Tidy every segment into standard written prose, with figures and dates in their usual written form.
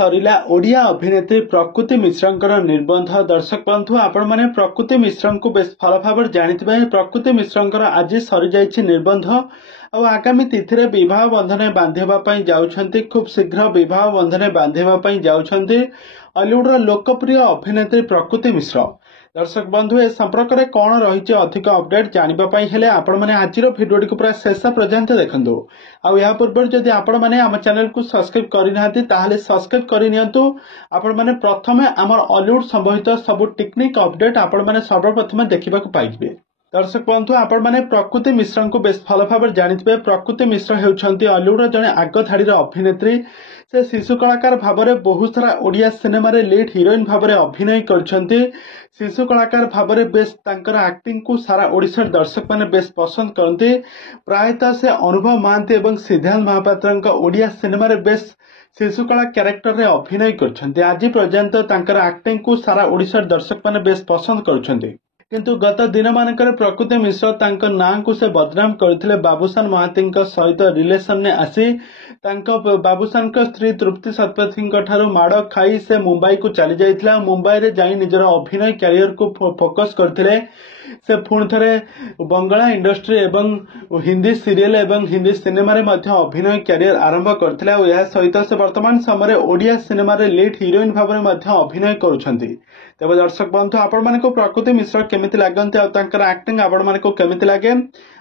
सरिला ओडिया अभिनेत्री प्रकृति मिश्रंकर निर्बंध। दर्शक बंधु आपण माने प्रकृति मिश्र को बेस भल भाव जानिथिबे। प्रकृति मिश्रंकर आज सरी जाइछि निर्बंध और आगामी तिथि विवाह बंधन बांधिबा पई जाउछंती। खूब शीघ्र विवाह बंधन बांधिबा पई जाउछंती हॉलीवुड लोकप्रिय अभिनेत्री प्रकृति मिश्र। दर्शक बंधु ए संपर्क में कौन रही अधिक अपडेट जानापी हेले आपण मैंने आज भिडियो को पूरा शेष पर्यंत देखु। आ पूर्व जदि आपण मैंने आम चैनल को सब्सक्राइब करना ताहले सब्सक्राइब करनियंतु। आपण मैंने प्रथमे आमर हॉलीवुड संबंधित सब टेक्निक अपडेट आपण मैंने सर्वप्रथम देखा पाइबे। दर्शक बंधु आपण मैंने प्रकृति मिश्र को बेस भल भाव जानिथिबे। प्रकृति मिश्र हेउछंती हॉलीवुड जड़े आग धाड़ीर अभिनेत्री। से शिशु कलाकार भाव में बहुत सारा ओडिया सिनेमा रे लीड हिरोइन भाव में अभिनय करछंती। शिशु कलाकार भाव में बेस तांकर एक्टिंग को सारा ओडिशा दर्शक माने बेस पसंद करते। प्रायतः से अनुभव महांती एवं सिद्धार्थ महापात्र ओडिया सिनेमा रे बेस शिशु कला क्यारेक्टर रे अभिनय करछंती। आज पर्यंत तांकर एक्टिंग को सारा ओडिशा दर्शक माने बेस पसंद करछंती। किंतु गत दिन मानकर प्रकृति मिश्र तांको नाम को से बदनाम करथिले। बाबूसान महांती सहित रिलेशन ने आसी बाबूसान स्त्री तृप्ति शतपथी ठारू माड़ खाई से मुंबई को चली जाइथिला। मुंबई रे जाई निजर अभिनय कैरियर को फोकस करथिले। से पुणी थे बंगला इंडस्ट्री एवं हिंदी सीरियल एवं हिंदी सिनेमा रे मध्य अभिनय कैरियर आरंभ करथिले। और यह सहित से वर्तमान समय ओडिया सिनेमा रे लीड हिरोइन भाव में मध्य अभिनय करुछंती। तेज दर्शक बंधु आपण माने को प्रकृति मिश्र केमिति लागंती और तांकर एक्टिंग आपण माने को केमिति लागे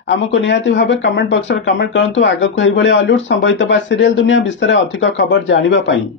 आमको निहाती भावे कमेंट बॉक्स रे कमेंट करंतु। आगको एही भली हॉलीवुड संबंधित बा सीरियल दुनिया विषय अधिक खबर जानिबा पई।